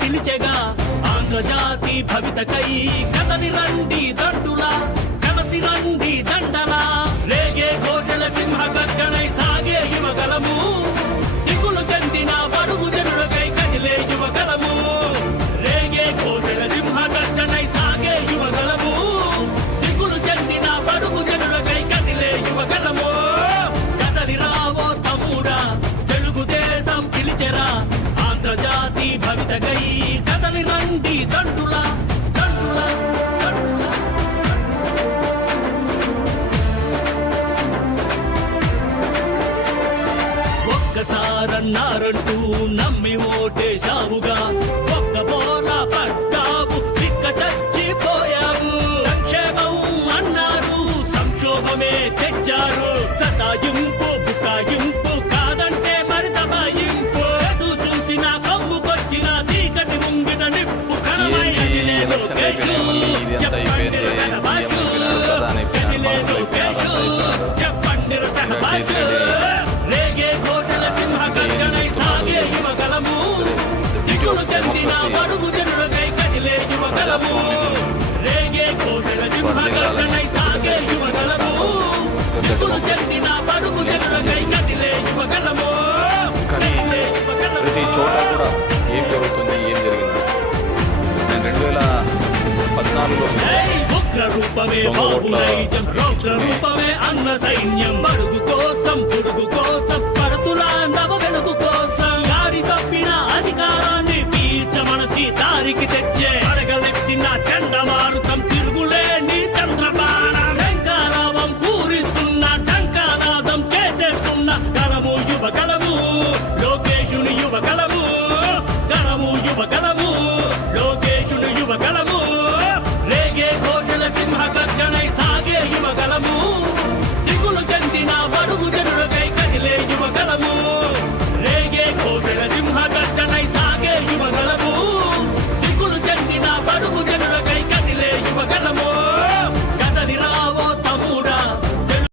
పిలిచెగా ఆంధ్రజాతి భవితకై కదలి రండి దండులా కలసి రండి దండలా రేగే ఘోషల సింహ గర్జనై సాగే యువగలము దిగులు చెందిన బడుగు జనులకై కదిలే యువగలము రేగే ఘోషల సింహ గర్జనై సాగే యువగలము దిగులు చెందిన బడుగు జనులకై కదిలే యువగలము కదలి రావో తమ్ముడా తెలుగుదేశం పిలిచెరా ఆంధ్రజాతి భవితకై కదలి రండి దండులా దండులా దండులా ఒక్కసారన్నారంటూ నమ్మి ఓటేశావుగా ఒక్క బోర పడ్డావు పిక్క చచ్చిపోయావు సంక్షేమం అన్నారు సంక్షోభమే తెచ్చారు సతాయింపు బుకాయింపు కాదంటే మరి దబాయింపు ఎటు చూసిన కమ్ముకొచ్చిన చీకటి ముంగిట నిప్పు చెప్పండి రేగే ఘోషల సింహ గర్జనై సాగే యువగలము దిగులు చెందిన బడుగు జనులకై కదిలే యువగలము రేగే ఘోషల సింహ గర్జనై సాగే యువగలము దిగులు చెందిన బడుగు జనులకై కదిలే యువగలము ప్రతి చోట కూడా ఏం జరుగుతుంది ఏం జరిగింది. నేను 2014లో ఉగ్ర రూపమే బాబునైజం రౌద్ర రూపమే అన్న సైన్యం బడుగు కోసం పొడుగు కోసం పడుతుల నవ వెలుగు కోసం గాడి తప్పిన అధికారాన్ని తీర్చమనచి దారికి తెచ్చే